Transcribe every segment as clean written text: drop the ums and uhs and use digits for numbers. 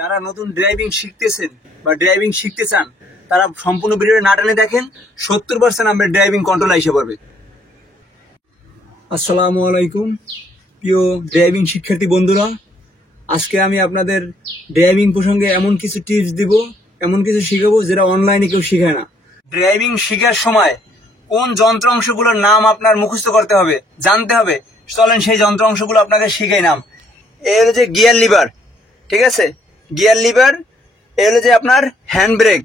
যারা নতুন ড্রাইভিং শিখতেছেন বা ড্রাইভিং শিখতে চান তারা সম্পূর্ণ ভিডিওটা না টেনে দেখেন। 70% আপনার ড্রাইভিং কন্ট্রোল এসে পড়বে। আসসালামু আলাইকুম প্রিয় ড্রাইভিং শিক্ষার্থী বন্ধুরা, আজকে আমি আপনাদের ড্রাইভিং প্রসঙ্গে এমন কিছু টিপস দিব, এমন কিছু শিখাবো যেটা অনলাইনে কেউ শিখায় না। ড্রাইভিং শেখার সময় কোন যন্ত্রাংশগুলোর নাম আপনার মুখস্থ করতে হবে, জানতে হবে। চলেন সেই যন্ত্রাংশগুলো আপনাকে শিখাই। নাম এই হলো যে গিয়ার লিভার, ঠিক আছে, গিয়ার লিভার। এ হলো যে আপনার হ্যান্ড ব্রেক,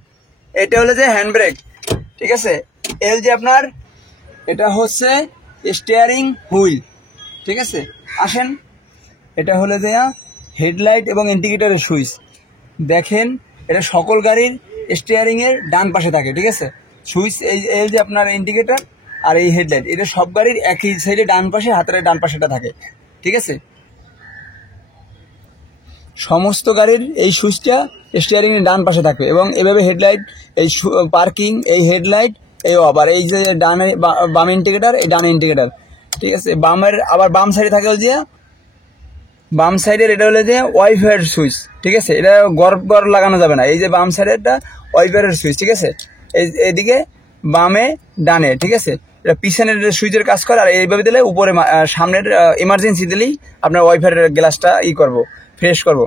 এটা হলো যে হ্যান্ড ব্রেক, ঠিক আছে। এ হলো যে আপনার এটা হচ্ছে স্টিয়ারিং হুইল, ঠিক আছে। আসেন, এটা হলো যে হেডলাইট এবং ইন্ডিকেটরের সুইচ। দেখেন এটা সকল গাড়ির স্টিয়ারিং এর ডান পাশে থাকে, ঠিক আছে। সুইচ এই যে আপনার ইন্ডিকেটর আর এই হেডলাইট, এটা সব গাড়ির একই সাইডে ডান পাশে, হাতের ডান পাশেটা থাকে, ঠিক আছে। সমস্ত গাড়ির এই সুইচটা স্টিয়ারিং এর ডান পাশে থাকবে এবং এভাবে হেডলাইট, এই পার্কিং, এই হেডলাইট, এই আবার এই যে ডানে বাম ইন্ডিকেটর, এই ডান ইন্ডিকেটর, ঠিক আছে। বামের আবার বাম সাইডে থাকে যে বাম সাইডের, এটা হলো যে ওয়াইফাইয়ের সুইচ, ঠিক আছে। এটা গড় লাগানো যাবে না, এই যে বাম সাইডেরটা ওয়াইফাইয়ের সুইচ, ঠিক আছে। এইদিকে বামে ডানে, ঠিক আছে। এটা পিছনের সুইচের কাজ করে, আর এইভাবে দিলে উপরে সামনের ইমার্জেন্সি দিলেই আপনার ওয়াইফাইয়ের গ্লাসটা করবো, ফ্রেশ করবো।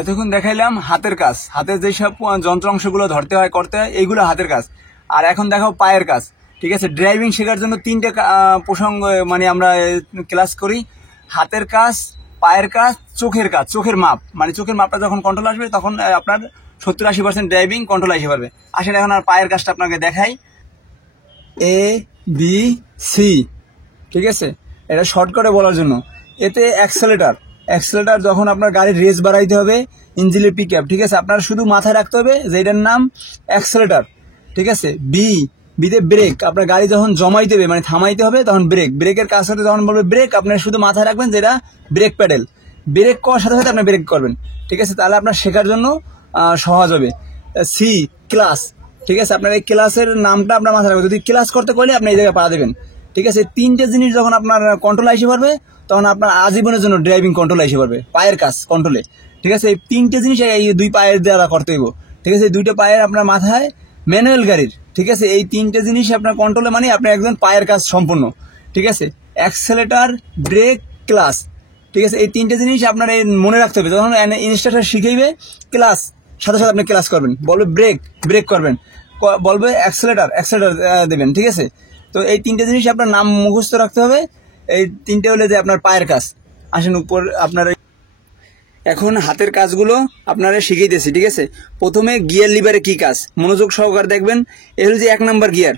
এতক্ষণ দেখাইলাম হাতের কাজ, হাতের যেসব যন্ত্রাংশগুলো ধরতে হয়, করতে হয়, এইগুলো হাতের কাজ। আর এখন দেখাও পায়ের কাজ, ঠিক আছে। ড্রাইভিং শেখার জন্য 3টে প্রসঙ্গ মানে আমরা ক্লাস করি: হাতের কাজ, পায়ের কাজ, চোখের কাজ। চোখের মাপ, মানে চোখের মাপটা যখন কন্ট্রোল আসবে তখন আপনার 70-80% ড্রাইভিং কন্ট্রোল আসতে পারবে। আসেন এখন আর পায়ের কাজটা আপনাকে দেখাই। A B C, ঠিক আছে। এটা শর্টকাটে বলার জন্য। এতে অ্যাক্সেলেটার যখন আপনার গাড়ির রেস বাড়াইতে হবে, ইঞ্জিনের পিক আপ, ঠিক আছে, আপনার শুধু মাথায় রাখতে হবে যে এটার নাম অ্যাক্সেলেটার, ঠিক আছে। বিতে ব্রেক, আপনার গাড়ি যখন জমাইতে হবে মানে থামাইতে হবে তখন ব্রেক, ব্রেকের কাজ সাথে যখন বলবে ব্রেক, আপনার শুধু মাথায় রাখবেন যেটা ব্রেক প্যাডেল। ব্রেক করার সাথে সাথে আপনি ব্রেক করবেন, ঠিক আছে, তাহলে আপনার শেখার জন্য সহজ হবে। সি, ক্লাস, ঠিক আছে। আপনার এই ক্লাসের নামটা আপনার মাথায় রাখবেন, যদি ক্লাস করতে করলে আপনি এই জায়গায় পা দেবেন, ঠিক আছে। 3টে জিনিস যখন আপনার কন্ট্রোল আসতে পারবে তখন আপনার আজীবনের জন্য ড্রাইভিং কন্ট্রোল আসতে পারবে পায়ের কাজ কন্ট্রোলে, ঠিক আছে। এই 3টে জিনিস এই 2 পায়ের দ্বারা করতে হইব, ঠিক আছে। এই 2টা পায়ের আপনার মাথায় ম্যানুয়াল গাড়ির, ঠিক আছে। এই 3টে জিনিস আপনার কন্ট্রোলে মানে আপনি একজন পায়ের কাজ সম্পূর্ণ, ঠিক আছে। অ্যাক্সেলেটার, ব্রেক, ক্লাস, ঠিক আছে। এই 3টে জিনিস আপনার মনে রাখতে হবে। যখন ইনস্ট্রাক্টর শিখাইবে ক্লাস, সাথে সাথে আপনি ক্লাস করবেন, বলবে ব্রেক করবেন, বলবে অ্যাক্সেলেটার দেবেন, ঠিক আছে। তো এই 3টে জিনিস আপনার নাম মুখস্থ রাখতে হবে। এই 3টে হলে যে আপনার পায়ের কাজ। আসেন উপর আপনার এখন হাতের কাজগুলো আপনারা শিখাইতেছি, ঠিক আছে। প্রথমে গিয়ার লিভারে কি কাজ, মনোযোগ সহকারে দেখবেন। এ হলো যে 1 নম্বর গিয়ার।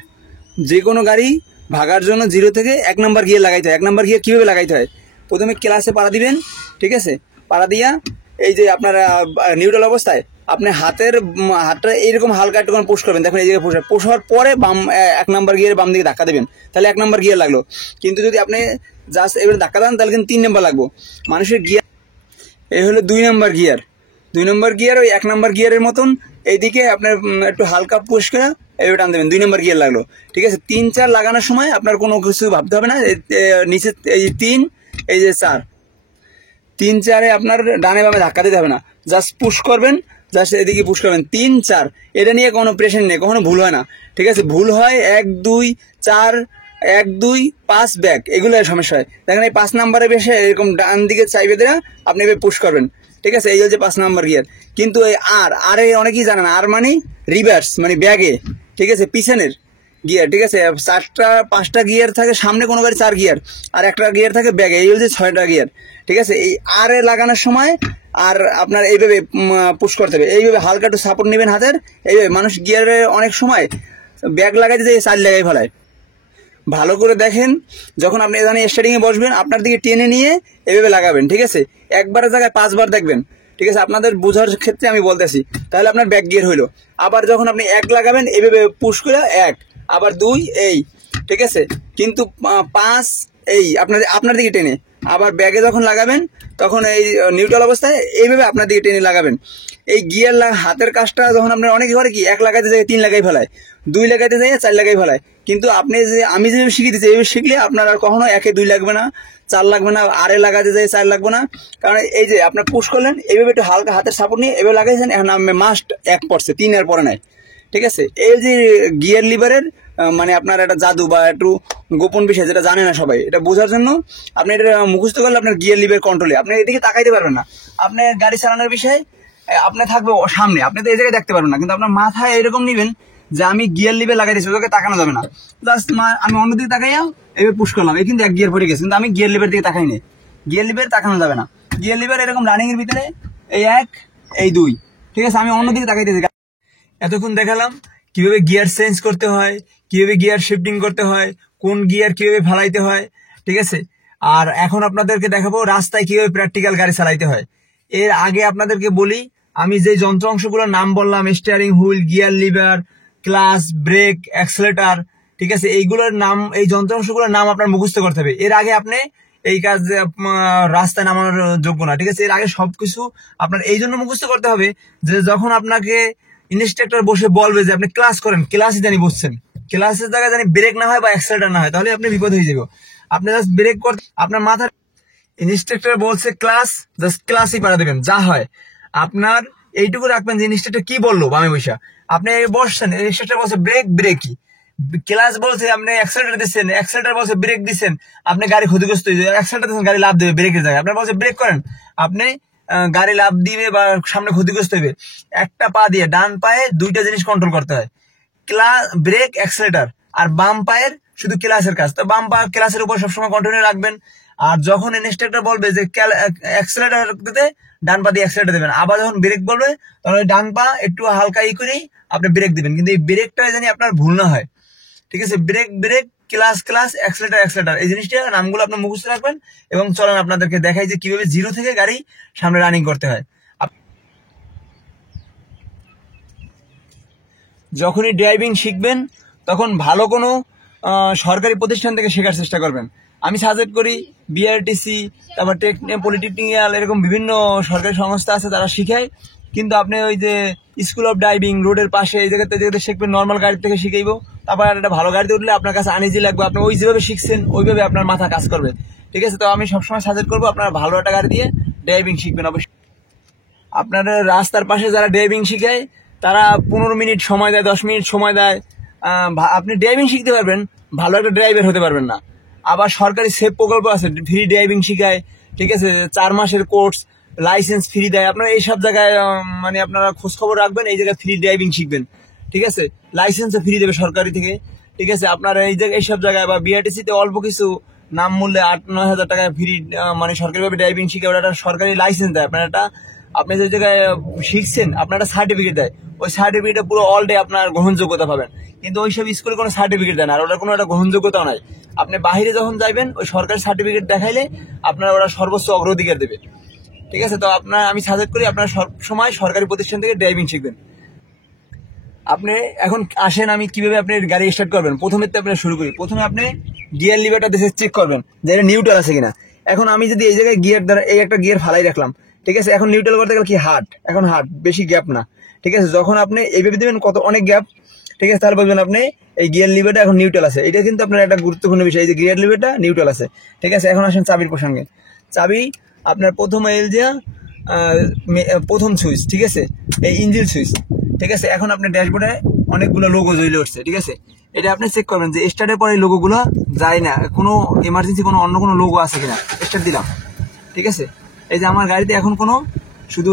যে কোনো গাড়ি ভাগার জন্য 0 থেকে 1 নম্বর গিয়ার লাগাইতে হয়। 1 নম্বর গিয়ার কীভাবে লাগাইতে হয়, প্রথমে ক্লাসে পাড়া দিবেন, ঠিক আছে। পাড়া দিয়া এই যে আপনার নিউট্রাল অবস্থায় আপনি হাতটা এইরকম হালকা একটু পুশ করবেন। দেখুন এই জায়গায় পুশ হওয়ার পরে 1 নম্বর গিয়ারে বাম দিকে ধাক্কা দেবেন, তাহলে 1 নম্বর গিয়ার লাগলো। কিন্তু যদি আপনি জাস্ট এবারে ধাক্কা দেন তাহলে কিন্তু 3 নম্বর লাগবো। মানুষের গিয়ার এই হলো 2 নম্বর গিয়ার। 2 নম্বর গিয়ার ওই 1 নম্বর গিয়ারের মতন এইদিকে আপনার একটু হালকা পুশ করে এইভাবে টান দেবেন, 2 নম্বর গিয়ার লাগলো, ঠিক আছে। 3-4 লাগানোর সময় আপনার কোনো কিছু ভাবতে হবে না। নিচে এই 3, এই যে 4, 3-4-এ আপনার ডানে বামে ধাক্কা দিতে হবে না, জাস্ট পুশ করবেন, জাস্ট এদিকে পুশ করবেন। 3-4 এটা নিয়ে কোনো প্রেশার নেই, কখনো ভুল হয় না, ঠিক আছে। ভুল হয় 1-2-4, 1-2-5 ব্যাক, এগুলো সমস্যা হয়। দেখেন এই 5 নম্বরে বেশি এরকম ডান দিকে চাইবে দেওয়া, আপনি এভাবে পুশ করবেন, ঠিক আছে। এই হচ্ছে 5 নম্বর গিয়ার। কিন্তু এই আর অনেকেই জানেন, আর মানে রিভার্স, মানে ব্যাগে, ঠিক আছে, পিছনের গিয়ার, ঠিক আছে। 5টা গিয়ার থাকে সামনে, কোনো গাড়ি 4 গিয়ার, আর একটা গিয়ার থাকে ব্যাগে, এই হচ্ছে 6টা গিয়ার, ঠিক আছে। এই আর লাগানোর সময় আর আপনার এইভাবে পুশ করতে হবে, এইভাবে হালকা একটু সাপোর্ট নেবেন হাতের, এইভাবে। মানুষ গিয়ারে অনেক সময় ব্যাগ লাগাইতে যে 4 লাগাই ফেলায়। ভালো করে দেখেন, যখন আপনি এখানে স্টার্টিংয়ে বসবেন আপনার দিকে টেনে নিয়ে এভাবে লাগাবেন, ঠিক আছে। একবারের জায়গায় 5 বার দেখবেন, ঠিক আছে। আপনাদের বোঝার ক্ষেত্রে আমি বলতেছি, তাহলে আপনার ব্যাক গিয়ার হইলো। আবার যখন আপনি 1 লাগাবেন এভাবে পুশ করে 1, আবার 2, এই, ঠিক আছে। কিন্তু 5 এই আপনার দিকে টেনে, আবার ব্যাগে যখন লাগাবেন তখন এই নিউট্রাল অবস্থায় এইভাবে আপনার দিকে টেনে লাগাবেন। এই গিয়ার হাতের কাজটা যখন আপনার অনেকে করে কি 1 লাগাইতে যায় 3 লাগাই ফেলায়, 2 লাগাইতে যায় 4 লাগাই ফেলায়। কিন্তু আপনি যে আমি যেভাবে শিখিয়ে দিচ্ছি এইভাবে শিখলে আপনার আর কখনো 1-এ 2 লাগবে না, 4 লাগবে না, আরে লাগাতে যায় 4 লাগবে না। কারণ এই যে আপনার পুশ করলেন এইভাবে একটু হালকা হাতের সাপোর্ট নিয়ে এভাবে লাগাইছেন, এখন আমি মাস্ট 1 পড়ছে, 3 এর পরে নাই। ঠিক আছে, এই যে গিয়ার লিভারের মানে আপনার একটা জাদু বা একটু গোপন বিষয় যেটা জানে না সবাই, এটা বোঝার জন্য আপনি এটা মুখস্থ করলে আপনার গিয়ার লিভার কন্ট্রোলে আপনি এদিকে তাকাইতে পারবেন না। আপনার গাড়ি চালানোর বিষয় আপনি থাকবে সামনে, আপনি তো এই জায়গায় দেখতে পারবেন না, কিন্তু আপনার মাথায় এরকম নিবেন যে আমি গিয়ার লিভার লাগাই দিচ্ছি, ওকে তাকানো যাবে না। জাস্ট আমি অন্যদিকে তাকাইয়া এবার পুশ করলাম, এই কিন্তু 1 গিয়ার পড়ে গেছে, কিন্তু আমি গিয়ার লিভার দিকে তাকাই নেই, গিয়ার লিভার তাকানো যাবে না। গিয়ার লিভার এরকম রানিং এর ভিতরে এই 1 এই 2, ঠিক আছে, আমি অন্যদিকে তাকাইতেছি। এতক্ষণ দেখালাম কিভাবে গিয়ার চেঞ্জ করতে হয়, কিভাবে গিয়ার শিফটিং করতে হয়, কোন গিয়ার কিভাবে ফালাইতে হয়, ঠিক আছে। আর এখন আপনাদেরকে দেখাবো রাস্তায় কিভাবে প্র্যাকটিক্যাল গাড়ি চালাইতে হয়। এর আগে আপনাদেরকে বলি, আমি যে যন্ত্র অংশগুলোর নাম বললাম, steering wheel, gear lever, clutch, brake, accelerator, ঠিক আছে, এইগুলোর নাম, এই যন্ত্র অংশগুলোর নাম আপনার মুখস্থ করতে হবে। এর আগে আপনি এই কাজ রাস্তায় নামানোর যোগ্য না, ঠিক আছে। এর আগে সবকিছু আপনার এই জন্য মুখস্থ করতে হবে যে যখন আপনাকে ইনস্ট্রাক্টর বসে বলবে যে আপনি ক্লাস করেন, ক্লাসে জানি বুঝছেন, ক্লাসের জায়গায় জানি ব্রেক না হয় বা অ্যাক্সেলেটার না হয়, তাহলে আপনি বিপদ হয়ে যাবে। আপনি জাস্ট ব্রেক করতে আপনার মাথার ইনস্ট্রাক্টর বলছে ক্লাস, জাস্ট ক্লাসই পারা দেবেন, যা হয় আপনার এইটুকু রাখবেন যে ইনস্ট্রাক্টর কি বললো বামে বসা, আপনি বসছেন, ইনস্ট্রাক্টর বলছে ব্রেক, ব্রেকই, ক্লাস বলছে আপনি অ্যাক্সেলেটার দিচ্ছেন, অ্যাক্সেলেটার বলছে ব্রেক দিচ্ছেন, আপনি গাড়ি ক্ষতিগ্রস্ত হয়ে যাবে, অ্যাক্সেলেটার দিচ্ছেন গাড়ি লাভ দেবে ব্রেকের জায়গায়, আপনার বলছে ব্রেক করেন, আপনি গাড়ি লাভ দিবে বা সামনে ক্ষতিগ্রস্ত হবে। একটা পা দিয়ে, ডান পায়ে 2টা জিনিস কন্ট্রোল করতে হয়, ক্লাস, ব্রেক, অ্যাক্সেলেটার, আর বাম পায়ের শুধু ক্লাসের কাজ, তো বাম পা ক্লাসের উপর সবসময় কন্টিনিউ রাখবেন। আর যখন ইনস্ট্রাক্টর বলবে যে অ্যাক্সেলেটার দিতে, ডান পা দিয়ে অ্যাক্সেলেটার দেবেন, আবার যখন ব্রেক বলবে তখন ডান পা একটু হালকা করেই আপনি ব্রেক দিবেন, কিন্তু এই ব্রেকটা জানি আপনার ভুল না হয়, ঠিক আছে। Brake, brake, clutch, clutch, accelerator, accelerator, এই জিনিসটা নামগুলো আপনার মুখস্থ রাখবেন। এবং চলেন আপনাদেরকে দেখাই যে কিভাবে 0 থেকে গাড়ি সামনে রানিং করতে হয়। যখনই ড্রাইভিং শিখবেন তখন ভালো কোনো সরকারি প্রতিষ্ঠান থেকে শেখার চেষ্টা করবেন। আমি সাজেস্ট করি বিআরটিসি, তারপর পলিটেকনিক্যাল, এরকম বিভিন্ন সরকারি সংস্থা আছে তারা শিখায়। কিন্তু আপনি ওই যে স্কুল অফ ড্রাইভিং রোডের পাশে এই জায়গাতে শিখবেন, নর্মাল গাড়ি থেকে শিখাইব, তারপর একটা ভালো গাড়িতে উঠলে আপনার কাছে আনইজি লাগবে, আপনি ওই যেভাবে শিখছেন ওইভাবে আপনার মাথা কাজ করবে, ঠিক আছে। তো আমি সবসময় সাজেস্ট করবো আপনারা ভালো একটা গাড়ি দিয়ে ড্রাইভিং শিখবেন। অবশ্যই আপনারা রাস্তার পাশে যারা ড্রাইভিং শিখায় তারা 15 মিনিট সময় দেয়, 10 মিনিট সময় দেয়, আপনি ড্রাইভিং শিখতে পারবেন, ভালো একটা ড্রাইভার হতে পারবেন না। আবার সরকারি সেফ প্রকল্প আছে, ফ্রি ড্রাইভিং শিখায়, ঠিক আছে, 4 মাসের কোর্স, লাইসেন্স ফ্রি দেয়। আপনারা এইসব জায়গায় মানে আপনারা খোঁজ খবর রাখবেন, এই জায়গায় ফ্রি ড্রাইভিং শিখবেন, ঠিক আছে, লাইসেন্সও ফ্রি দেবে সরকারি থেকে, ঠিক আছে। আপনারা এই জায়গায় এইসব জায়গায় বা বিআরটিসিতে অল্প কিছু নাম মূল্যে 8-9 হাজার টাকায় ফ্রি মানে সরকারিভাবে ড্রাইভিং শিখে ওরা একটা সরকারি লাইসেন্স দেয়। আপনার একটা, আপনি যে জায়গায় শিখছেন আপনার একটা সার্টিফিকেট দেয়, ওই সার্টিফিকেটে পুরো অল ডে আপনার গ্রহণযোগ্যতা পাবেন। কিন্তু ওইসব স্কুলে কোনো সার্টিফিকেট দেয় না, আর ওটার কোনো একটা গ্রহণযোগ্যতাও নাই। আপনি বাইরে যখন যাবেন ওই সরকারি সার্টিফিকেট দেখাইলে আপনার ওরা সর্বোচ্চ অগ্রাধিকার দেবে, ঠিক আছে। তো আমি সাজেস্ট করি আপনারা সব সময় সরকারি প্রতিষ্ঠান থেকে ড্রাইভিং শিখবেন। আপনি এখন আসেন আমি কিভাবে আপনি গাড়ি স্টার্ট করবেন। প্রথমে তো আপনি শুরু করি, প্রথমে আপনি গিয়ার লিভারটা দেশে চেক করবেন যে এটা নিউট্রাল আছে কিনা। এখন আমি যদি এই জায়গায় গিয়ার দ্বারা এই একটা গিয়ার ফালাই রাখলাম, ঠিক আছে, এখন নিউট্রাল করতে গেলে কি হার্ড, এখন হার্ড, বেশি গ্যাপ না, ঠিক আছে। যখন আপনি এইভাবে দেবেন কত অনেক গ্যাপ, ঠিক আছে, তাহলে বলবেন আপনি এই গিয়ার লিভারটা এখন নিউট্রাল আছে। এটা কিন্তু আপনার একটা গুরুত্বপূর্ণ বিষয়, এই যে গিয়ার লিভারটা নিউট্রাল আছে, ঠিক আছে। এখন আসেন চাবির প্রসঙ্গে। চাবি আপনার প্রথম প্রথম সুইচ, ঠিক আছে, এই ইঞ্জিন সুইচ, ঠিক আছে। এখন আপনার ড্যাশবোর্ডে অনেকগুলো লোগো জ্বলে উঠছে, ঠিক আছে। এটা আপনি চেক করবেন যে স্টার্টের পরে এই লোগোগুলো যায় না, কোনো এমার্জেন্সি কোনো অন্য কোনো লোগো আছে কিনা। স্টার্ট দিলাম, ঠিক আছে। এই যে আমার গাড়িতে এখন কোনো শুধু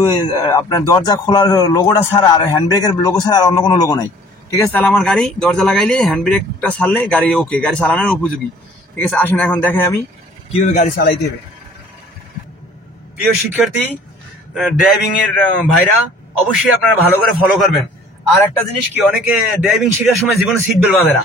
আপনার দরজা খোলার লোগোটা ছাড়া আর হ্যান্ড ব্রেকের লোগো ছাড়া আর অন্য কোনো লোগো নাই, ঠিক আছে। তাহলে আমার গাড়ি দরজা লাগাইলে হ্যান্ড ব্রেকটা ছাড়লে গাড়ি ওকে, গাড়ি চালানোর উপযোগী, ঠিক আছে। আসেন এখন দেখাই আমি কিভাবে গাড়ি চালাইতে হবে। প্রিয় শিক্ষার্থী, ড্রাইভিং এর ভাইরা, অবশ্যই আপনারা ভালো করে ফলো করবেন। আর একটা জিনিস কি, অনেকে ড্রাইভিং শেখার সময় জীবনে সিট বেল্ট বাঁধে না,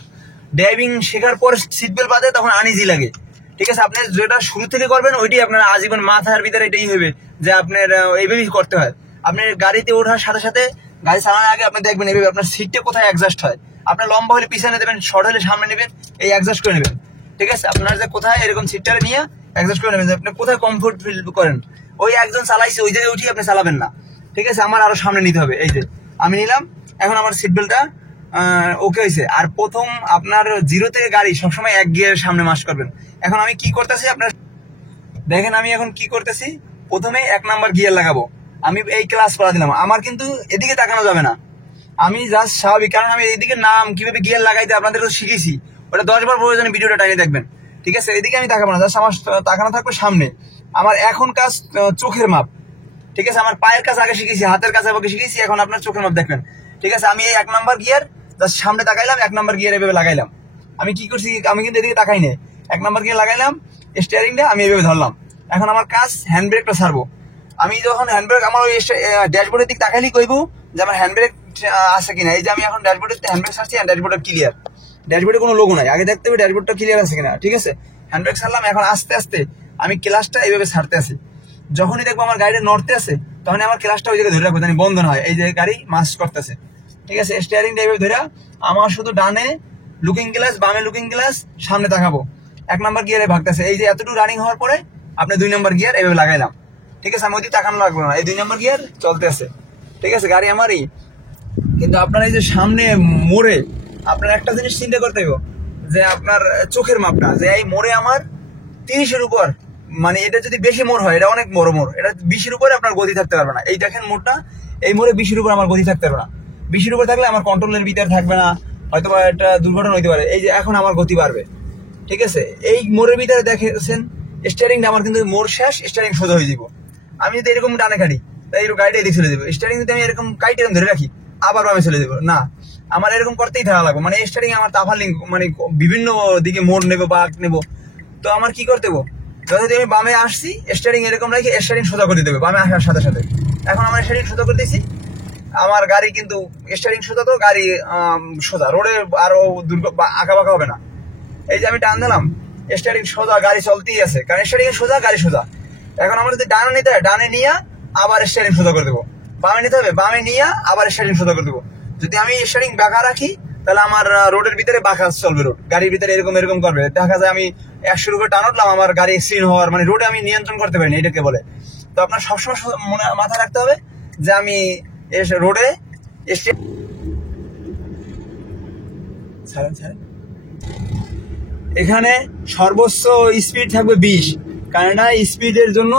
ড্রাইভিং শেখার পর সিট বেল্ট বাঁধে, তখন আনইজি লাগে, ঠিক আছে। আপনি যেটা শুরু থেকে করবেন ওইটাই আপনার আজীবন মাথার ভিতরে এটাই হবে যে আপনার এইভাবেই করতে হয়। আপনার গাড়িতে ওঠার সাথে সাথে গাড়ি চালানোর আগে আপনি দেখবেন এইভাবে আপনার সিটটা কোথায় অ্যাডজাস্ট হয়। আপনার লম্বা হলে পিছনে দেবেন, শর্ট হলে সামনে নেবেন, এই অ্যাডজাস্ট করে নেবেন, ঠিক আছে। আপনার যে কোথায় এরকম সিটটা নিয়ে অ্যাডজাস্ট করে নেবেন যে আপনি কোথায় কমফোর্ট ফিল করেন। ওই একজন চালাইছে ওই জায়গায় উঠিয়ে আপনি চালাবেন না, ঠিক আছে? আমার আরো সামনে নিতে হবে। এই যে আমি নিলাম, এখন আমার সিট বেল্টটা ওকে হয়েছে। আর প্রথম আপনার 0 থেকে গাড়ি সবসময় 1 গিয়ারের সামনে মাস করবেন। এখন আমি কি করতেছি আপনার দেখেন, আমি এখন কি করতেছি, প্রথমে 1 নাম্বার গিয়ার লাগাবো। আমি এই ক্লাস করা দিলাম, আমার কিন্তু এদিকে তাকানো যাবে না, আমি জাস্ট স্বাভাবিক, কারণ আমি এইদিকে নাম কিভাবে গিয়ার লাগাইতে আপনাদের শিখেছি, ওটা 10 বার প্রয়োজনে ভিডিওটা টাইনে দেখবেন, ঠিক আছে? এদিকে আমি তাকাবো না, জাস্ট আমার তাকানো থাকবে সামনে। আমার এখন কাজ চোখের মাপ, ঠিক আছে? আমার পায়ের কাজ আগে শিখেছি, হাতের কাজ আগে শিখেছি, এখন আপনার চোখের মাপ দেখবেন, ঠিক আছে? আমি এই 1 নাম্বার গিয়ার জাস্ট সামনে তাকাইলাম, 1 নাম্বার গিয়ার এভাবে লাগাইলাম। আমি কি করছি, আমি কিন্তু এদিকে তাকাই নাই, 1 নাম্বার গিয়ার লাগাইলাম, স্টিয়ারিংটা আমি এভাবে ধরলাম। এখন আমার কাজ হ্যান্ড ব্রেকটা ছাড়বো। আমি যখন হ্যান্ড ব্রেক আমার ওই ড্যাশবোর্ডের দিক তাকাইলেই কইবো যে আমার হ্যান্ড ব্রেক আছে কিনা। এই যে আমি এখন ড্যাশবোর্ডের হ্যান্ড ব্রেক ছাড়ছি, ড্যাশবোর্ডটা ক্লিয়ার, ড্যাশবোর্ডে কোনো লোগো নাই, আগে দেখতে হবে ড্যাশবোর্ডটা ক্লিয়ার আছে কিনা, ঠিক আছে? হ্যান্ড ব্রেক ছাড়লাম, এখন আস্তে আস্তে আমি ক্লাসটা এইভাবে ছাড়তে আছি। যখনই দেখবো আমার গাড়িটা নড়তে আছে, তখন আমার ক্লাসটা ওই জায়গায় ধরে রাখবো, জানি বন্ধ না হয়, এই যে গাড়ি মাস করতেছে, ঠিক আছে? স্টিয়ারিংটা এইভাবে ধরে আমার শুধু ডানে লুকিং গ্লাস, বামে লুকিং গ্লাস, সামনে তাকাবো। 1 নাম্বার গিয়ারে ভাগতেছে, এই যে এতটুকু রানিং হওয়ার পরে আপনি 2 নাম্বার গিয়ার এইভাবে লাগাইলাম, ঠিক আছে? আমি ওইদিকে তাকানো লাগবে না, এই 2 নাম্বার গিয়ার চলতে আছে, ঠিক আছে? গাড়ি আমারই। কিন্তু আপনার এই যে সামনে মোড়ে আপনার একটা জিনিস চিন্তা করতে হবে, যে আপনার চোখের মাপটা, যে এই মোড়ে আমার 30-এর উপর, মানে এটা যদি বেশি মোড় হয়, এটা অনেক বড় মোড়, এটা 20-এর উপরে আপনার গতি থাকতে পারবে না। এই দেখেন মোড়টা, এই মোড়ে 20-এর উপর আমার গতি থাকতে পারবে না। 20-এর উপর থাকলে আমার কন্ট্রোলের ভিতরে থাকবে না, হয়তো বা একটা দুর্ঘটনা হইতে পারে। এই যে এখন আমার গতি বাড়বে, ঠিক আছে? এই মোড়ের ভিতরে দেখেছেন স্টিয়ারিংটা আমার কিন্তু মোড় শেষ, স্টিয়ারিং সোজা হয়ে যাব। আমি যদি এরকম ডানে কাটি, তাই এরকম গাড়িটা এদিকে চলে যাবো। স্টিয়ারিং যদি আমি এরকম কাইটে ধরে রাখি, আবার বামে চলে যাবো না, আমার এরকম করতেই থাকা লাগবে। মানে স্টিয়ারিং আমার তাফালিং, মানে বিভিন্ন দিকে মোড় নেবো বা নেবো, তো আমার কি করতে হবে, যদি আমি বামে আসছি স্টিয়ারিং এরকম রাখি, স্টিয়ারিং সোজা করে দেবে বামে আসার সাথে সাথে। এখন আমার স্টিয়ারিং সোজা করে দিয়েছি, আমার গাড়ি কিন্তু স্টিয়ারিং সোজা, তো গাড়ি সোজা, রোডে আরো আঁকা বাঁকা হবে না। এই যে আমি টান দিলাম, স্টিয়ারিং সোজা, গাড়ি চলতেই আছে, কারণ স্টিয়ারিং সোজা, গাড়ি সোজা। এখন আমার যদি ডানে নিতে হয়, ডানে নিয়ে আবার স্টিয়ারিং সোজা করে দেবো, বামে নিতে হবে, বামে নিয়ে আবার স্টিয়ারিং সোজা করে দেবো। যদি আমি স্টিয়ারিং বাঁকা রাখি, তাহলে আমার রোডের ভিতরে বাঁকা চলবে, রোড গাড়ির ভিতরে এরকম এরকম করবে, দেখা যায় আমি 100-এর উপরে টান উঠলাম, আমার গাড়ি অ্যাক্সিডেন্ট হওয়ার, মানে রোডে আমি নিয়ন্ত্রণ করতে পারিনি, এটাকে বলে। তো আপনার সবসময় মনে মাথায় রাখতে হবে যে আমি রোডে এখানে সর্বোচ্চ স্পিড থাকবে 20, কারণ স্পিডের জন্য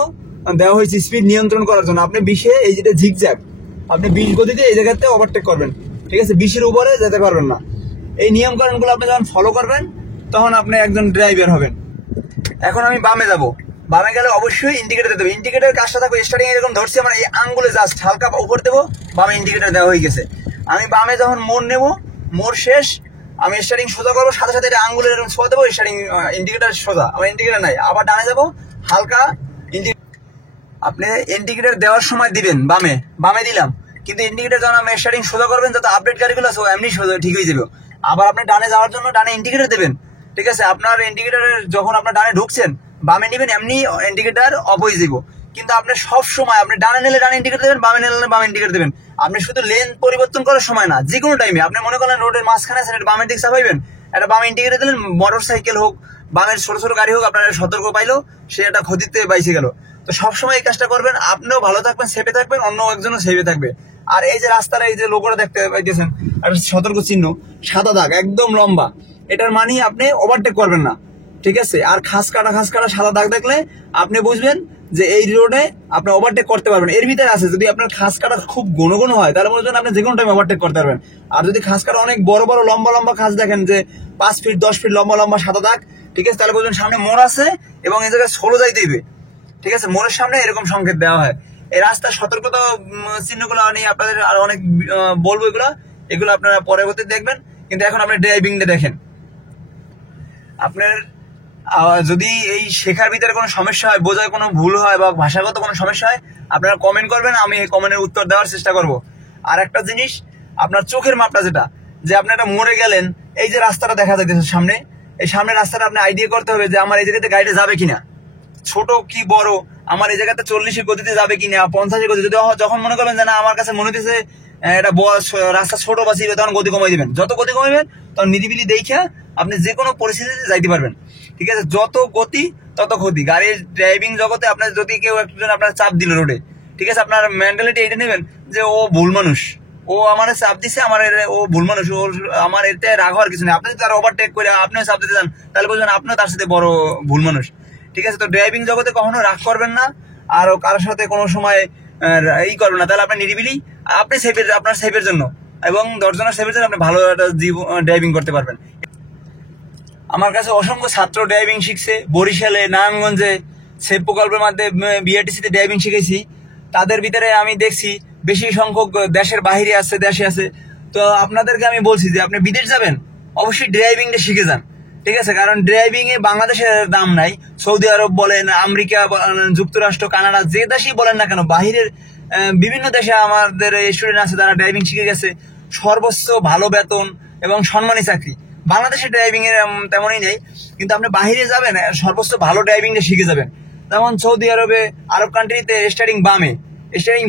দেওয়া হয়েছে, স্পিড নিয়ন্ত্রণ করার জন্য। আপনি 20-এ, এই যেটা ঝিকঝ্যাক, আপনি 20 গতিতে এই জায়গাতে ওভারটেক করবেন, ঠিক আছে? 20-এর উপরে যেতে পারবেন না। এই নিয়ম কানুনগুলো আপনি যখন ফলো করবেন, তখন আপনি একজন ড্রাইভার হবেন। এখন আমি বামে যাব, বামে গেলে অবশ্যই ইন্ডিকেটর দিতে হবে। ইন্ডিকেটর কাজটা থাকবে, স্টার্টিং এরকম ধরছি, আমার এই আঙ্গুলে জাস্ট হালকা উপর দেবো, বামে ইন্ডিকেটর দেওয়া হয়ে গেছে। আমি বামে যখন মোড় নেবো, মোড় শেষ, আমি স্টার্টিং সোজা করবো, সাথে সাথে এটা আঙ্গুলের এরকম ছোঁয়া দেবো, স্টার্টিং ইন্ডিকেটর সোজা, আমার ইন্ডিকেটর নাই, আবার ডানে যাবো, হালকা আপনি ইন্ডিকেটর দেওয়ার সময় দিবেন বামে, বামে দিলাম, কিন্তু ইন্ডিকেটর যখন আপনি স্টার্টিং সোজা করবেন, যাতে আপডেট গাড়িগুলো আছে এমনি সোজা ঠিক হয়ে যাবে। আবার আপনি ডানে যাওয়ার জন্য ডানে ইন্ডিকেটর দেবেন, ঠিক আছে? আপনার ইন্ডিকেটরের যখন আপনার ডানে ঢুকছেন, বামে নিবেন, এমনি ইন্ডিকেটর অফ হয়ে যাব। কিন্তু আপনি সব সময় আপনি ডানে নিলে ডানে ইন্ডিকেটর দেবেন, বামে নিলে বামে ইন্ডিকেটর দেবেন। আপনি শুধু লেন পরিবর্তন করার সময় না, যে কোনো টাইমে আপনি মনে করেন রোডের মাঝখানে আছেন, এটা বামের দিক চাপাইবেন, এটা বামে ইন্ডিকেটর দিলেন, মোটর সাইকেল হোক, বামের ছোট ছোট গাড়ি হোক, আপনার সতর্ক পাইলো, সে একটা ক্ষতিতে বাইসে গেল। তো সবসময় এই কাজটা করবেন, আপনিও ভালো থাকবেন, সেফে থাকবেন, অন্য একজনও সেফে থাকবে। আর এই যে রাস্তার এই যে লোগোটা দেখতে পাইতেছেন, একটা সতর্ক চিহ্ন, সাদা দাগ একদম লম্বা, এটার মানে আপনি ওভারটেক করবেন না, ঠিক আছে? আর খাস কাটা সাদা দাগ দেখলে আপনি বুঝবেন যে এই রোডে আপনি ওভারটেক করতে পারবেন। এর ভিতরে আছে, যদি আপনার খাস কাটা খুব ঘন ঘন হয়, তাহলে বুঝবেন আপনি যে কোনো টাইম ওভারটেক করতে পারবেন। আর যদি খাস কাটা অনেক বড় বড় লম্বা লম্বা খাস দেখেন, যে 5 ফিট 10 ফিট লম্বা লম্বা সাদা দাগ, ঠিক আছে, তাহলে বুঝবেন সামনে মোড় আছে এবং এই জায়গায় স্লো যাইতে দিবে, ঠিক আছে? মোড়ের সামনে এরকম সংকেত দেওয়া হয়। এই রাস্তার সতর্কতা চিহ্নগুলো নিয়ে আপনাদের আর অনেক বলবো, এগুলো আপনারা পরবর্তীতে দেখবেন। কিন্তু এখন আপনি ড্রাইভিংটা দেখেন, আপনার যদি এই শেখার ভিতরে কোনো সমস্যা হয়, বোঝায় কোনো ভুল হয় বা ভাষাগত কোনো সমস্যা হয়, আপনারা কমেন্ট করবেন, আমি এই কমেন্টের উত্তর দেওয়ার চেষ্টা করব। আর একটা জিনিস, আপনার চোখের মাপটা যেটা, যে আপনি একটা মোড়ে গেলেন, এই যে রাস্তাটা দেখা যাইতেছে সামনে, এই সামনের রাস্তাটা আপনি আইডিয়া করতে হবে যে আমার এই জায়গাতে গাড়িটা যাবে কিনা, ছোট কি বড়, আমার এই জায়গাতে 40-এর গতিতে যাবে কিনা, 50-এর গতিতে। যখন মনে করবেন যে না, আমার কাছে মনে হইতেছে এটা রাস্তা ছোট বা ছিল, তখন গতি কমাই দিবেন। যত গতি কমাইবেন, তখন নিরিবিলি দেখা আপনি যে কোনো পরিস্থিতিতে যাইতে পারবেন, ঠিক আছে? যত গতি তত ক্ষতি। গাড়ির ড্রাইভিং জগতে আপনার যদি কেউ একজন আপনার চাপ দিল রোডে, ঠিক আছে, আপনার মেন্টালিটি এটা নেবেন যে ও ভুল মানুষ, ও আমার চাপ দিচ্ছে, ও ভুল মানুষ, ও আমার এতে রাগ হওয়ার কিছু নেই। আপনি যদি তার ওভারটেক করে আপনিও চাপ দিতে চান, তাহলে বলছেন আপনিও তার সাথে বড় ভুল মানুষ। ঠিক আছে, তো ড্রাইভিং জগতে কখনো রাগ করবেন না, আর কারোর সাথে কোনো সময় ই করবেন না। তাহলে আপনি নিরিবিলি, আপনি সেফের, আপনার সেফের জন্য এবং 10 জনের সেফের জন্য আপনি ভালো একটা ড্রাইভিং করতে পারবেন। আমার কাছে অসংখ্য ছাত্র ড্রাইভিং শিখছে বরিশালে, নারায়ণগঞ্জে সেফ প্রকল্পের মাধ্যমে বিআরটিসিতে ড্রাইভিং শিখেছি। তাদের ভিতরে আমি দেখছি বেশি সংখ্যক দেশের বাইরে আছে, দেশে আছে। তো আপনাদেরকে আমি বলছি যে আপনি বিদেশ যাবেন, অবশ্যই ড্রাইভিংটা শিখে যান। ঠিক আছে, কারণ ড্রাইভিং এ বাংলাদেশের দাম নাই। সৌদি আরব বলেন, আমেরিকা বলেন, যুক্তরাষ্ট্র, কানাডা, যে দেশেই বলেন না কেন, বাহিরের বিভিন্ন দেশে আমাদের স্টুডেন্ট আছে যারা ড্রাইভিং শিখে গেছে, সর্বোচ্চ ভালো বেতন এবং সম্মানী চাকরি। বাংলাদেশের ড্রাইভিং এর তেমনই নেই, কিন্তু আপনি বাহিরে যাবেন সর্বোচ্চ ভালো ড্রাইভিংটা শিখে যাবেন। যেমন সৌদি আরবে, আরব কান্ট্রিতে স্টারিং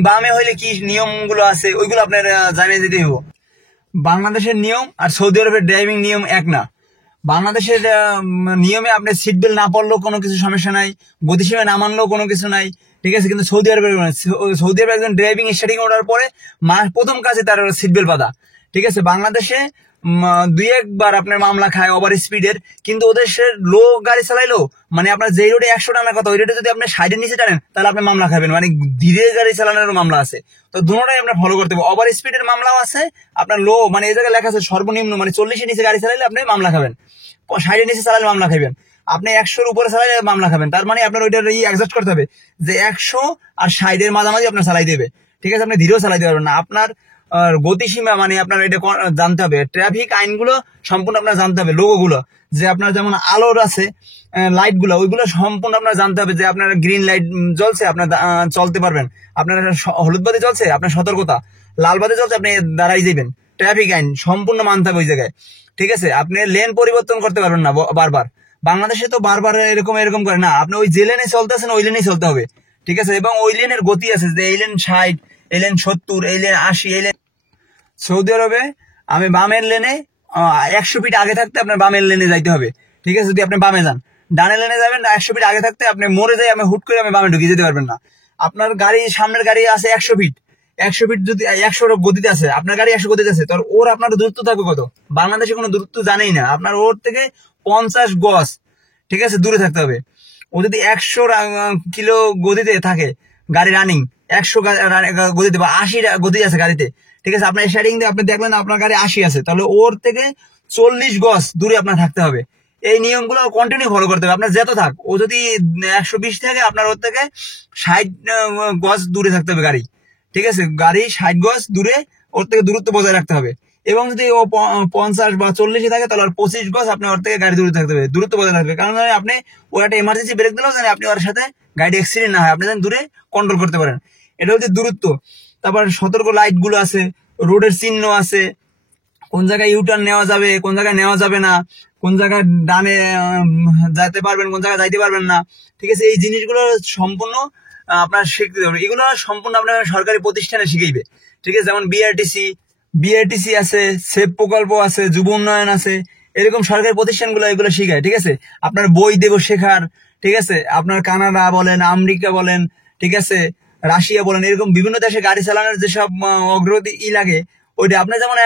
বামে হইলে কি নিয়মগুলো আছে ওইগুলো আপনার জানিয়ে দিতে হইব। বাংলাদেশের নিয়ম আর সৌদি আরবের ড্রাইভিং নিয়ম এক না। বাংলাদেশের নিয়মে আপনি সিট বেল্ট না পড়লেও কোনো কিছু সমস্যা নাই, গতিসীমা না মানলেও কোনো কিছু নাই। ঠিক আছে, কিন্তু সৌদি আরবের একজন ড্রাইভিং স্টার্টিং ওঠার পরে প্রথম কাজে তার সিট বেল্ট বাঁধা। ঠিক আছে, বাংলাদেশে 2-1 বার আপনার মামলা খায় ওভার স্পিডের, কিন্তু ওদের লো গাড়ি চালাইলো, মানে আপনার যে রোডে 100 টানার কথা ওই রোডে যদি আপনি 60-এর নিচে টানেন তাহলে আপনি মামলা খাবেন, মানে ধীরে গাড়ি চালানোর মামলা আছে। তো দুটোটাই আপনার ফলো করতে হবে। ওভার স্পিডের মামলাও আছে, আপনার লো, মানে এই জায়গায় লেখা আছে সর্বনিম্ন, মানে 40-এর নিচে গাড়ি চালাইলে আপনি মামলা খাবেন, 60-এর নিচে চালালে মামলা খাবেন, আপনি 100-র উপরে চালাইলে মামলা খাবেন। তার মানে আপনার ওইটা অ্যাডজাস্ট করতে হবে যে 100 আর 60-এর মাঝামাঝি আপনার চালাই দেবে। ঠিক আছে, আপনি ধীরেও চালাইতে পারবেন না। আপনার গতিসীমা, মানে আপনার এটা জানতে হবে, ট্রাফিক আইনগুলো সম্পূর্ণ আপনার জানতে হবে, লোগোগুলো যে আপনার যেমন আলোর আছে লাইট গুলো, ওইগুলো সম্পূর্ণ আপনার জানতে হবে, যে আপনার গ্রিন লাইট জ্বলছে আপনার চলতে পারবেন, আপনার হলুদ বাতি জ্বলছে আপনার সতর্কতা, লাল বাতি জ্বলছে আপনি দাঁড়াই যাবেন। ট্রাফিক আইন সম্পূর্ণ মানতে হবে ওই জায়গায়। ঠিক আছে, আপনি লেন পরিবর্তন করতে পারবেন না বারবার। বাংলাদেশে তো বারবার এরকম করে না, আপনি ওই যে লেনে চলতেছেন ওই লেনেই চলতে হবে। ঠিক আছে, এবং ওই লেনের গতি আছে, যে এই লেন 60, এই লেন 70, এই লেন 80, এই লেন। সৌদি আরবে আমি বামের লেনে 100 ফিট আগে থাকতে আপনার বামের লেনে যাইতে হবে। ঠিক আছে, যদি আপনি বামে যান, ডানে লেনে যাবেন 100 ফিট আগে থাকতে, আপনি মরে যাই আমি হুট করে আমি বামে ঢুকে যেতে পারবেন না। আপনার গাড়ি, সামনের গাড়ি আছে 100 ফিট, 100 ফিট যদি 100 গতিতে আছে, আপনার গাড়ি 100 গতিতে আছে, তো ওর আপনার দূরত্ব থাকবে কত? বাংলাদেশে কোনো দূরত্ব জানেই না, আপনার ওর থেকে 50 গজ, ঠিক আছে, দূরে থাকতে হবে। ও যদি 100 কিলো গতিতে থাকে গাড়ি রানিং, 100 গতিতে বা 80 গতি আছে গাড়িতে, ঠিক আছে, আপনার স্টার্টিং দিয়ে আপনি দেখলেন আপনার গাড়ি 80 আছে, তাহলে ওর থেকে 40 গজ দূরে আপনার থাকতে হবে। এই নিয়মগুলো কন্টিনিউ ফলো করতে হবে। আপনার যেত থাক, ও যদি 120 থাকে, আপনার ওর থেকে 60 গজ দূরে থাকতে হবে গাড়ি। ঠিক আছে, গাড়ি 60 গজ দূরে, ওর থেকে দূরত্ব বজায় রাখতে হবে। এবং যদি ও 50 বা 40 থাকে, তাহলে 25 গজ আপনি ওর থেকে গাড়ি দূরে থাকতে হবে, দূরত্ব বজায় রাখবে। কারণ আপনি ও একটা এমার্জেন্সি ব্রেক দিলেও জানেন আপনি ওর সাথে গাড়ি অ্যাক্সিডেন্ট না হয়, আপনি যেন দূরে কন্ট্রোল করতে পারেন। এটা হচ্ছে দূরত্ব। তারপর সতর্ক লাইট গুলো আছে, রোডের চিহ্ন আছে, কোন জায়গায় ইউটার্ন নেওয়া যাবে, কোন জায়গায় নেওয়া যাবে না, কোন জায়গায় ডানে যাইতে পারবেন, কোন জায়গায় যাইতে পারবেন না। ঠিক আছে, এই জিনিসগুলো সম্পূর্ণ আপনার শিখতে হবে। এগুলো সম্পূর্ণ আপনার সরকারি প্রতিষ্ঠানে শিখাইবে। ঠিক আছে, যেমন বিআরটিসি আছে, সেফ প্রকল্প আছে, যুব উন্নয়ন আছে, এরকম সরকারি প্রতিষ্ঠানগুলো এগুলো শিখায়। ঠিক আছে, আপনার বই দেব শেখার। ঠিক আছে, আপনার কানাডা বলেন, আমেরিকা বলেন, ঠিক আছে, রাশিয়া বলেন, এরকম বিভিন্ন দেশে গাড়ি চালানোর যেসব অগ্রগতি লাগে, ওইটা আপনি যেমন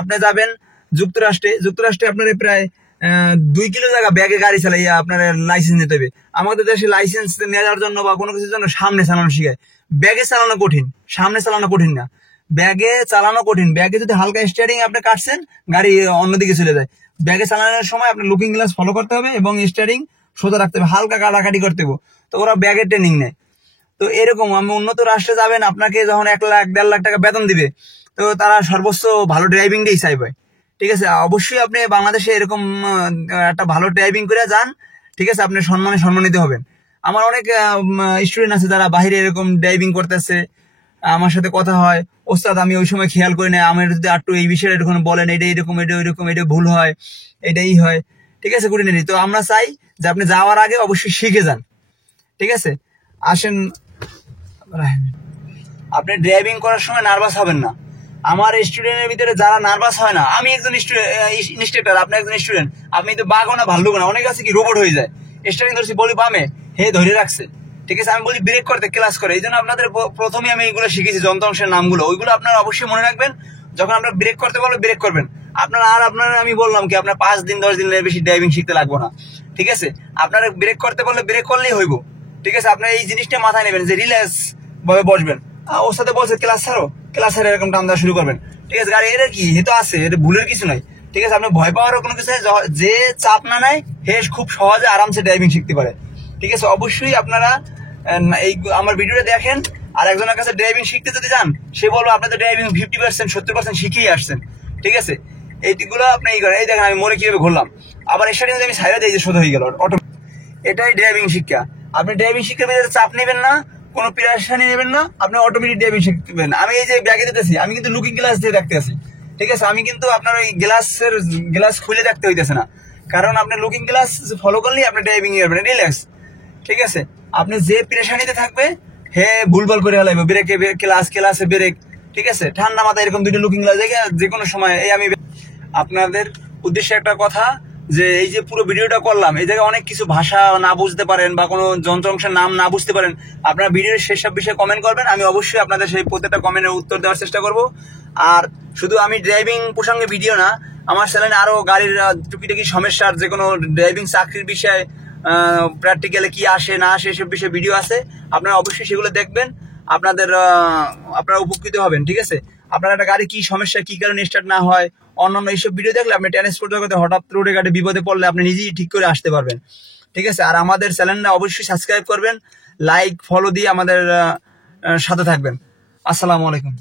আপনি যাবেন যুক্তরাষ্ট্রে আপনার প্রায় 2 কিলো জায়গা ব্যাগে গাড়ি চালাইয়া আপনার লাইসেন্স নিতে হবে। আমাদের দেশে লাইসেন্স নেওয়ার জন্য বা কোনো কিছুর জন্য সামনে চালানো শিখায়। ব্যাগে চালানো কঠিন, সামনে চালানো কঠিন না, ব্যাগে চালানো কঠিন। ব্যাগে যদি হালকা স্টিয়ারিং আপনি কাটছেন, গাড়ি অন্যদিকে চলে যায়। ব্যাগে চালানোর সময় আপনার লুকিং গ্লাস ফলো করতে হবে এবং স্টিয়ারিং সোজা রাখতে হবে, হালকা কাটাকাটি করতে হবে। তো ওরা ব্যাগের ট্রেনিং নেয়। তো এরকম আমি উন্নত রাষ্ট্রে যাবেন, আপনাকে যখন 1 লাখ 1.5 লাখ টাকা বেতন দিবে, তো তারা সর্বোচ্চ ভালো ড্রাইভিং দিয়েই চাইবে। ঠিক আছে, অবশ্যই আপনি বাংলাদেশে এরকম একটা ভালো ড্রাইভিং করে যান। ঠিক আছে, আপনি সম্মানিত হবেন। আমার অনেক স্টুডেন্ট আছে যারা বাইরে এরকম ড্রাইভিং করতেছে, আমার সাথে কথা হয়, ওস্তাদ আমি ওই সময় খেয়াল করি না, আমার যদি একটু এই বিষয়ে এরকম বলেন, এটা এরকম, এটা ওইরকম, এটা ভুল হয়, এটাই হয়। ঠিক আছে, কুড়িনারি। তো আমরা চাই যে আপনি যাওয়ার আগে অবশ্যই শিখে যান। ঠিক আছে, আসেন, আপনি ড্রাইভিং করার সময় নার্ভাস হবেন না। আমার স্টুডেন্টের ভিতরে যারা নার্ভাস হয় না, আমি একজন ইনস্ট্রাক্টর, আপনি একজন স্টুডেন্ট, আপনি তো বাঘও না ভাল্লুক না, অনেক আছে কি রোবট হয়ে যায়। স্টারিং ধরছি বলি বামে, হে ধরে রাখছে। ঠিক আছে, আমি বলি ব্রেক করতে, ক্লাস করে। এই জন্য আপনাদের প্রথমে আমি এগুলো শিখেছি, যন্ত্রাংশের নামগুলো, ওইগুলো আপনারা অবশ্যই মনে রাখবেন। যখন আপনারা ব্রেক করতে বলবেন ব্রেক করবেন। আপনার আমি বললাম কি আপনার 5 দিন 10 দিনের বেশি ড্রাইভিং শিখতে লাগবে না। ঠিক আছে, আপনারা ব্রেক করতে বললে ব্রেক করলেই হইব। ঠিক আছে, আপনার এই জিনিসটা মাথায় নেবেন যে রিল্যাক্স ভাবে বসবেন। ওর সাথে বলছে ক্লাস ছাড়ো, ক্লাস ছাড়ে এরকম টান দেওয়া শুরু করবেন। ঠিক আছে, গাড়ি এটা কি, হে তো আছে, এটা ভুলের কিছু নাই। ঠিক আছে, আপনি ভয় পাওয়ারও কোনো কিছু নেই। যে চাপ না নেয় হে খুব সহজে আরামসে ড্রাইভিং শিখতে পারে। ঠিক আছে, অবশ্যই আপনারা এই আমার ভিডিওটা দেখেন। আর একজনের কাছে ড্রাইভিং শিখতে যদি যান, সে বলবো আপনাদের ড্রাইভিং 50% 70% শিখিয়ে আসছেন। ঠিক আছে, এইগুলো আপনি এই করেন। এই দেখেন আমি মোড়ে কিভাবে ঘুরলাম, আবার এর সাথে আমি সাইডে দিয়ে যে সোজা হয়ে গেল অটো। এটাই ড্রাইভিং শিক্ষা। আপনি ড্রাইভিং শিক্ষার ভিতরে চাপ নেবেন না, কোনো প্রেশানি নেবেন না, আপনি অটোমেটিক ড্রাইভিং শিখবেন। আমি এই যে ব্যাগে দিতেছি, আমি কিন্তু লুকিং গ্লাস দিয়ে দেখতে আছি। ঠিক আছে, আমি কিন্তু আপনার ওই গ্লাস খুলে দেখতে হইতেছে না, কারণ আপনি লুকিং গ্লাস ফলো করলেই আপনি ড্রাইভিং করবেন রিল্যাক্স। ঠিক আছে, আপনি যে প্রেশানিতে থাকবে হে ভুলভাল করে হলাইবে, ব্রেকে ক্লাসে ব্রেক। ঠিক আছে, ঠান্ডা মাথায় এরকম দুইটা লুকিং গ্লাস দেখে যে কোনো সময় এই আমি আপনাদের উদ্দেশ্যে একটা কথা, যে এই যে পুরো ভিডিওটা করলাম, এই জায়গায় অনেক কিছু ভাষা না বুঝতে পারেন বা কোনো যন্ত্রাংশের নাম না বুঝতে পারেন, আপনারা ভিডিওর সেসব বিষয়ে কমেন্ট করবেন। আমি অবশ্যই আপনাদের সেই প্রত্যেকটা কমেন্টের উত্তর দেওয়ার চেষ্টা করব। আর শুধু আমি ড্রাইভিং প্রসঙ্গে ভিডিও না, আমার চ্যানেলে আরো গাড়ির টুকিটাকি সমস্যার, যে কোনো ড্রাইভিং চাকরির বিষয়ে প্র্যাকটিক্যালে কি আসে না আসে এসব বিষয়ে ভিডিও আছে, আপনারা অবশ্যই সেগুলো দেখবেন। আপনারা উপকৃত হবেন। ঠিক আছে, আপনার একটা গাড়ি কি সমস্যা, কি কারণে স্টার্ট না হয়, অন্যান্য এইসব ভিডিও দেখলে আপনি ট্রান্সপোর্ট জগতে হঠাৎ রোডে ঘাটে বিপদে পড়লে আপনি নিজেই ঠিক করে আসতে পারবেন। ঠিক আছে, আর আমাদের চ্যানেলটা অবশ্যই সাবস্ক্রাইব করবেন, লাইক ফলো দিয়ে আমাদের সাথে থাকবেন। আসসালামু আলাইকুম।